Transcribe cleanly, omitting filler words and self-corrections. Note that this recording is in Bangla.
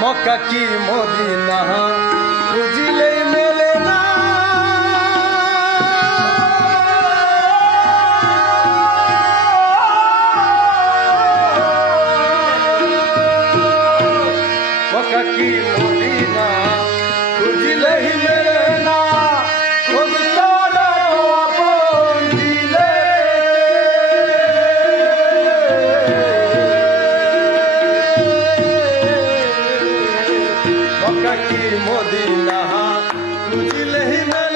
মক্কা কি মদিনা খুঁজিলেই মেলে না। মক্কা কি মদিনা খুঁজিলেই মেলে না। খোঁজ করে আপন দিলে মক্কা কি মদিনা খুঁজিলেই মেলে না।